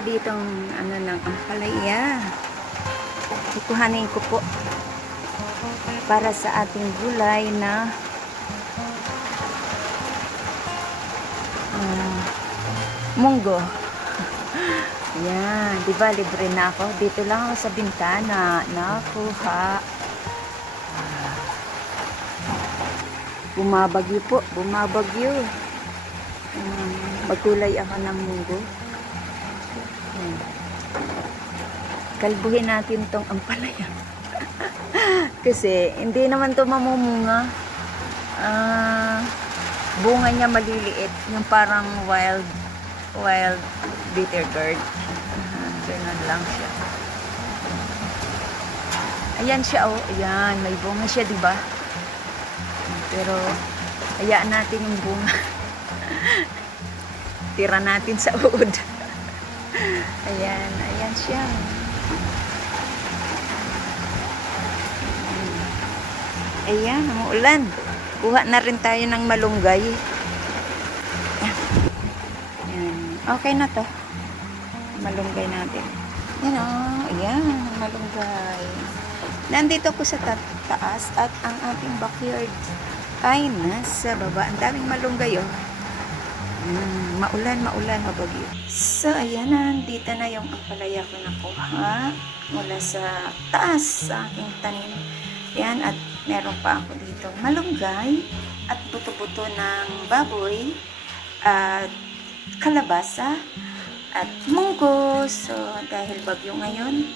tayo dito ano ng ampalaya. Kukuhanin ko po para sa ating gulay na munggo. Yan, di ba libre na ako? Dito lang ako sa bintana nakuha. Bumabagyo po, bumabagyo. Magkulay ako ng munggo. Kalbuhin natin tong ampalaya. Kasi hindi naman to mamumunga. Bunga niya maliliit, yung parang wild bitter gourd. Ganun lang siya. Ayan siya, oh. Ayan, may bunga siya, di ba? Pero hayaan natin yung bunga. Tira natin sa uod. Ayan, ayan siya. Ayan, umuulan. Kuha na rin tayo ng malunggay. Ayan. Okay na to. Malunggay natin. Yan o. Ayan, malunggay. Nandito ko sa taas at ang ating backyard ay nasa baba. Ang daming malunggay o. Maulan, mabagyo. So, ayan na. Dito na yung ampalaya ko nakuha mula sa taas sa aking tanim. Yan, at meron pa ako dito malunggay at buto-buto ng baboy at kalabasa at munggo. So, dahil bagyo ngayon,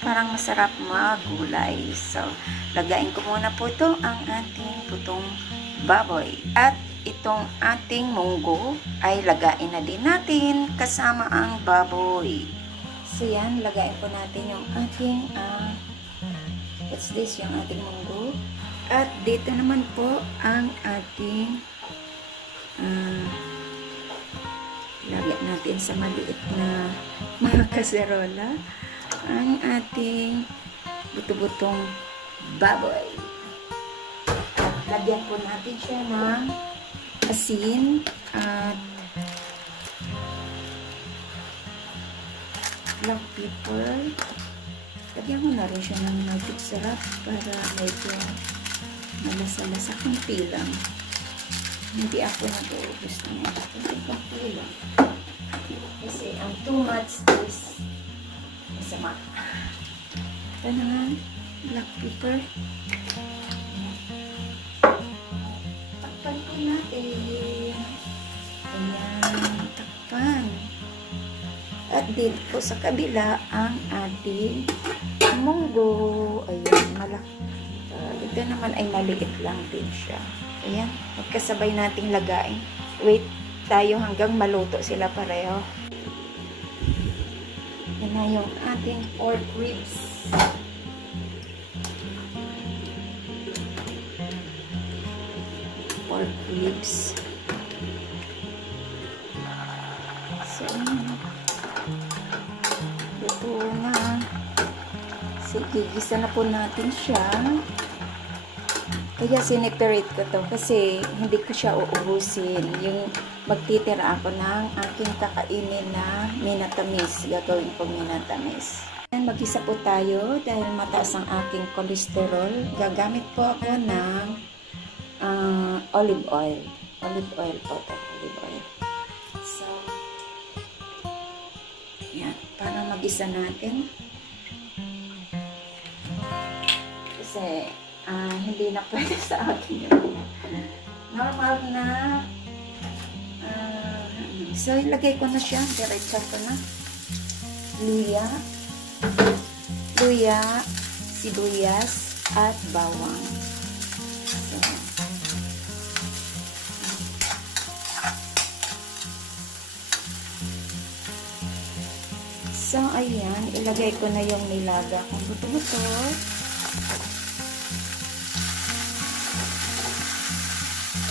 parang masarap magulay. So, lagain ko muna po ito ang ating butong baboy. At itong ating munggo ay lagain na din natin kasama ang baboy. So, yan, lagain po natin yung ating what's this? Yung ating munggo. At dito naman po ang ating lagyan natin sa maliit na mga kaserola ang ating buto-butong baboy. At lagyan po natin siya ng asin at black pepper. Lagyan mo na rin siya ng magic sarap para medyo malasa-lasa. Kunti lang. Hindi ako nag-uubos na yan. Kunti lang. Kasi ang too much is masama. Ito na nga. Black pepper. Takpan po natin. Ayan. Takpan. At dito po sa kabila ang ating munggo. Ayan, malaki. Ito naman ay maliit lang din siya. Ayan, magkasabay nating lagain. Wait tayo hanggang maluto sila pareho. Yan na yung ating pork ribs. Pork ribs. So, ito na. Sige, gisa na po natin siya. Kaya sineperate ko to kasi hindi ko siya uubusin. Yung magtitira ako ng aking kakainin na minatamis. Gagawin ko minatamis. Mag-isa po tayo dahil mataas ang aking cholesterol. Gagamit po ako ng olive oil. Olive oil po ito. Olive oil. So, yan. Para mag-isa natin. Kasi hindi na pwede sa akin yun. Normal na. So, ilagay ko na siya. Diretso ko na. Luya, sibuyas, at bawang. So, ayan. Ilagay ko na yung nilaga kung buto-buto.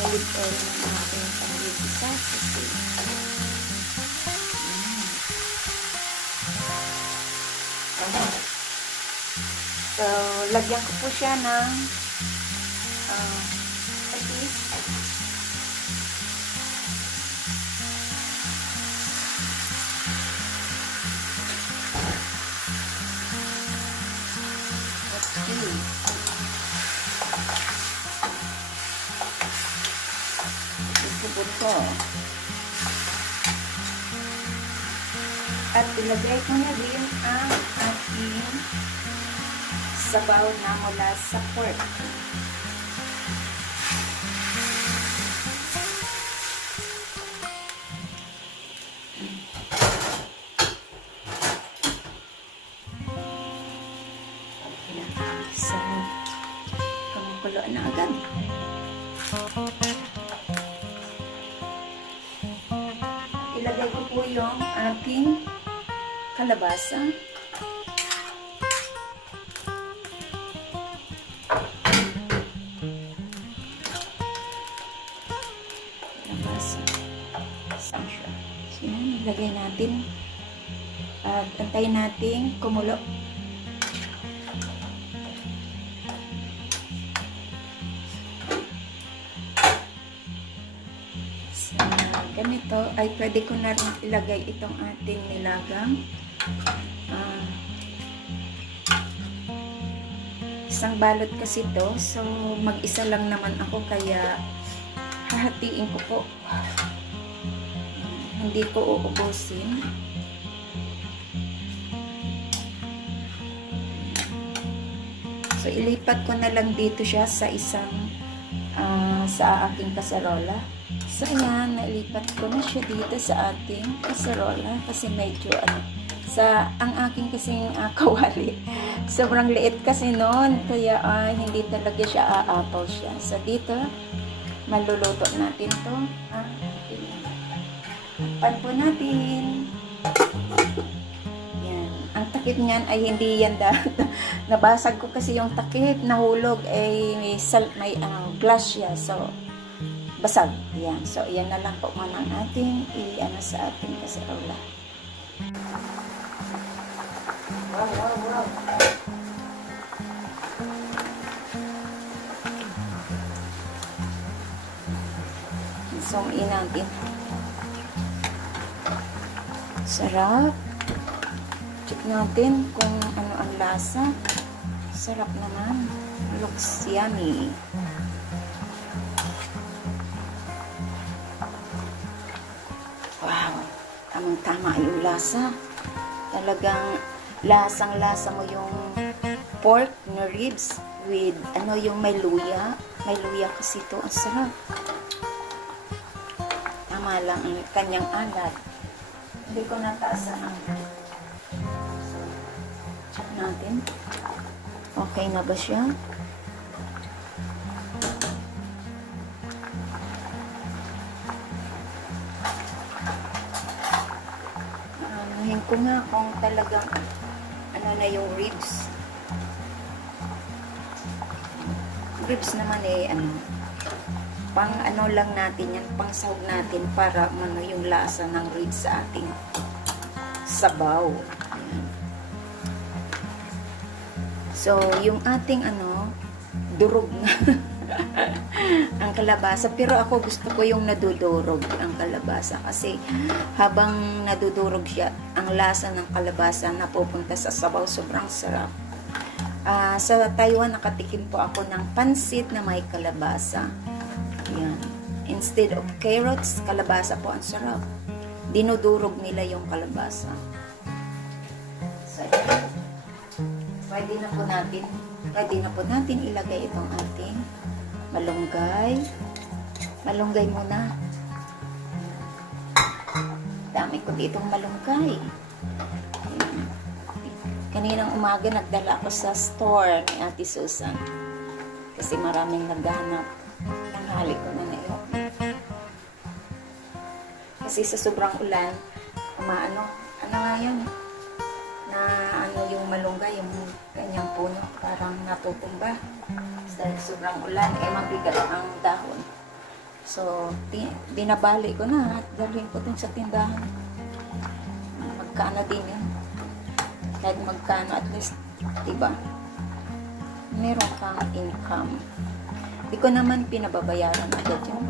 Olive oil na natin pang-igisa. So, lagyan ko po siya ng patis. ko. At ilagay ko na din ang ating sabaw na mula sa pork. So, kumukulo na agad. Ilagay ko po yung ating kalabasa. Kalabasa. Saan siya? So, yan, ilagay natin. At antayin natin kumulo. Ganito ay pwede ko na rin ilagay itong ating nilagang. Isang balot kasi to, so mag-isa lang naman ako kaya hahatiin ko po. Hindi ko uubusin. So ilipat ko na lang dito siya sa isang sa aking kaserola. So, ayan, nailipat ko na siya dito sa ating kaserola kasi medyo, ang aking kasing kawali, sobrang liit kasi noon, kaya hindi talaga siya aapaw siya. So, dito, maluluto natin to. Pan po natin. Yan. Ang takip niyan ay hindi yan nabasag ko kasi yung takip, nahulog, may glass siya. So, basag. Yan. So, yan na lang po muna ang ating sa ating kaserola. Wow, wow, wow. Zoom in natin. Sarap. Check natin kung ano ang lasa. Sarap naman. Looks yummy. Tama yung lasa. Talagang lasang-lasa mo yung pork na ribs with yung may luya. May luya kasi ito. Ang sarap. Tama lang ang kanyang alat. Hindi ko nataasan ang check natin. Okay na ba siya? Ko nga kung talagang na yung ribs. Ribs naman pang lang natin yan, pang sahog natin para yung lasa ng ribs sa ating sabaw. Ayan. So, yung ating durog na ang kalabasa, pero ako gusto ko yung nadudurog ang kalabasa kasi habang nadudurog siya, ang lasa ng kalabasa napupunta sa sabaw, sobrang sarap. Sa Taiwan nakatikim po ako ng pansit na may kalabasa. Yan. Instead of carrots, kalabasa po ang sarap. Dinudurog nila yung kalabasa. So, pwede na po natin ilagay itong ating malunggay. Malunggay muna. Dami ko ditong malunggay. Kaninang umaga nagdala ako sa store ni Ate Susan. Kasi maraming naghahanap. Tanghali ko na yun. Kasi sa sobrang ulan, nga yun, yung malunggay, yung kanyang puno, parang natutumba. Dahil sobrang ulan, mabigat ang dahon. So, binabali ko na at dalhin ko din sa tindahan. Magkano din yun. Kahit magkano, at least, diba? Meron kang income. Di ko naman pinababayaran agad yun.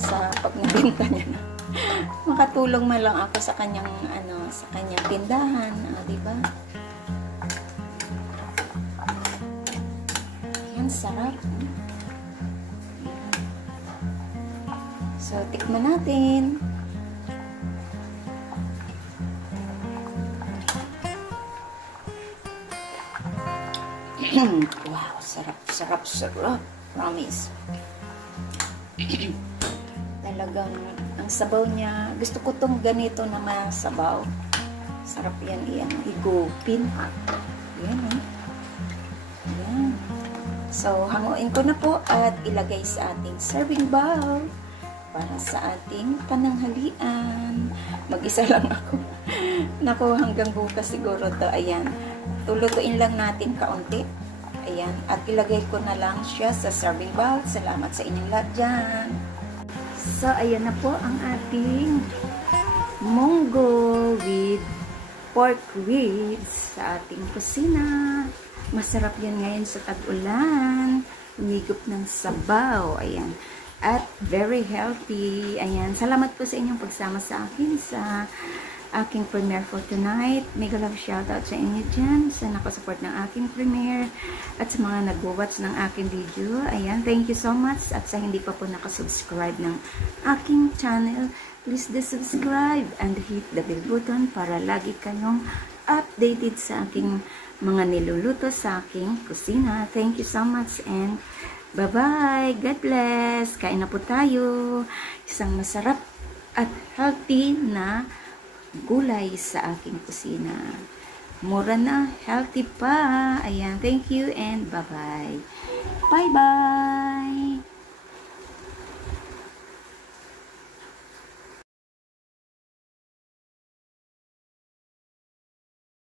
Sa pag nabinta niya na. Makatulong man lang ako sa kanyang, sa kanyang tindahan. Diba? Yan, sarap. So, tikman natin. Wow, sarap, sarap, sarap. Promise. Talagang, ang sabaw niya, gusto ko tong ganito na masabaw. Sarap yan, yan. Higupin. Yan, eh. Yan. So, hanguin ko na po at ilagay sa ating serving bowl para sa ating pananghalian. Mag-isa lang ako. Naku, hanggang bukas siguro to. Ayan. Tulutuin lang natin kaunti. Ayan. At ilagay ko na lang siya sa serving bowl. Salamat sa inyong lahat dyan. So, ayan na po ang ating munggo with pork ribs sa ating kusina. Masarap yan ngayon sa tag-ulan. Humigop ng sabaw. Ayan. At very healthy. Ayan. Salamat po sa inyong pagsama sa akin sa aking premiere for tonight. Mega love shoutout sa inyo dyan sa nakasupport ng aking premiere at sa mga nag-watch ng aking video. Ayan, thank you so much. At sa hindi pa po nakasubscribe ng aking channel, please subscribe and hit the bell button para lagi kayong updated sa aking mga niluluto sa aking kusina. Thank you so much and bye-bye. God bless. Kain na po tayo. Isang masarap at healthy na gulay sa aking kusina. Mura na, healthy pa. Ayan, thank you and bye-bye. Bye-bye.